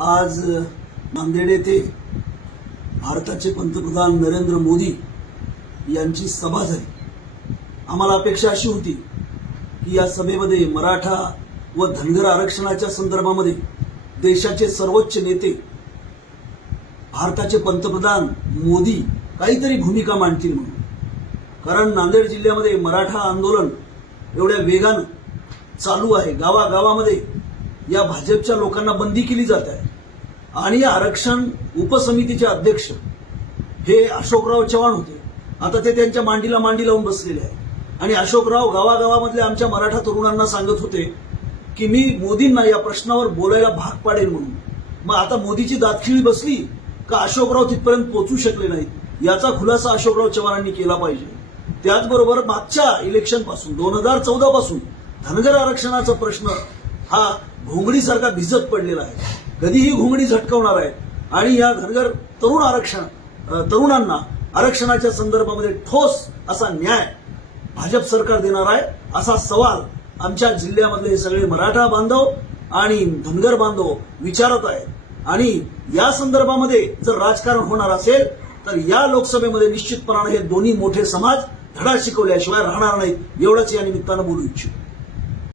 आज नांदेड येथे भारताचे पंतप्रधान नरेंद्र मोदी यांची सभा झाली. आम्हाला अपेक्षा अशी होती की या सभेमध्ये मराठा व धनगर आरक्षणाच्या संदर्भामध्ये देशाचे सर्वोच्च नेते भारताचे पंतप्रधान मोदी काहीतरी भूमिका मांडतील म्हणून. कारण नांदेड जिल्ह्यामध्ये मराठा आंदोलन एवढ्या वेगानं चालू आहे. गावागावामध्ये या भाजपच्या लोकांना बंदी केली जात आहे. आणि या आरक्षण उपसमितीचे अध्यक्ष हे अशोकराव चव्हाण होते. आता ते त्यांच्या मांडीला मांडी लावून बसलेले आहे आणि अशोकराव गावागावामधले आमच्या मराठा तरुणांना सांगत होते की मी मोदींना या प्रश्नावर बोलायला भाग पाडेल म्हणून. मग आता मोदीची दातखिळी बसली का अशोकराव तिथपर्यंत पोहोचू शकले नाहीत? याचा खुलासा अशोकराव चव्हाणांनी केला पाहिजे. त्याचबरोबर मागच्या इलेक्शनपासून दोन हजार चौदा पासून धनगर आरक्षणाचा प्रश्न हा घोंगडीसारखा भिजत पडलेला आहे. कधीही घोंगडी झटकवणार आहे. आणि या धनगर तरुण आरक्षण तरुणांना आरक्षणाच्या संदर्भामध्ये ठोस असा न्याय भाजप सरकार देणार आहे असा सवाल आमच्या जिल्ह्यामधले सगळे मराठा बांधव आणि धनगर बांधव विचारत आहेत. आणि या संदर्भामध्ये जर राजकारण होणार असेल तर या लोकसभेमध्ये निश्चितपणाने हे दोन्ही मोठे समाज धडा शिकवल्याशिवाय राहणार नाहीत. एवढंच या निमित्तानं बोलू इच्छितो.